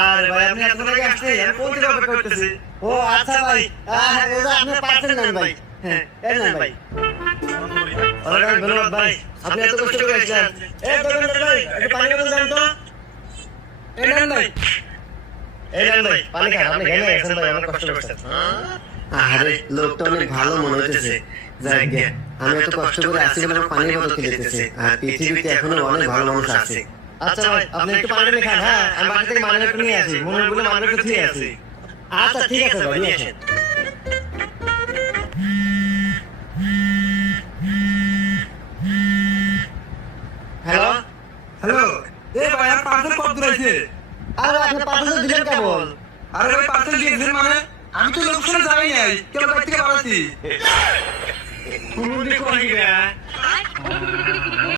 আরে ভাই আপনি এত আগে আসছেন, আমি কোন দিকে অপেক্ষা করতেছি। ও আচ্ছা ভাই, আপনি পার্সেল নেন ভাই। হ্যাঁ এই নেন ভাই। অনেক ধন্যবাদ ভাই, আপনি এত কষ্ট করে এসেছেন। এই দোকানদার ভাই, একটু পানি বোতল দেন তো। এই নেন ভাই, এই নেন ভাই পানি খান, আপনি ঘেমে গেছেন ভাই, অনেক কষ্ট করছেন। আরে লোকটা অনেক ভালো মনে হইতেছে। যাই গে, আমি এত কষ্ট করে আসি বলে আমার পানির বোতল কিনে দিতেছে। আর পৃথিবীতে এখনো অনেক ভালো মানুষ আছে। আচ্ছা ভাই, আপনি একটু পানি খান। হ্যাঁ, আমি বাসা থেকে মানিব্যাগ একটু নিয়ে আসি, মনে বলে মানিব্যাগ একটু নিয়ে আসি। আচ্ছা ঠিক আছে ভাই, নিয়ে আসেন। হ্যালো হ্যালো, এ ভাই আর পার্সেল কত দূর আছে? আরে আপনি পার্সেল দিলেন কেমন? আরে ভাই পার্সেল দিয়েছেন মানে? আমি তো লোকেশনে যাই নাই, কেবল বাড়ি থেকে বাড়াচ্ছি। তুমি কোন গিরা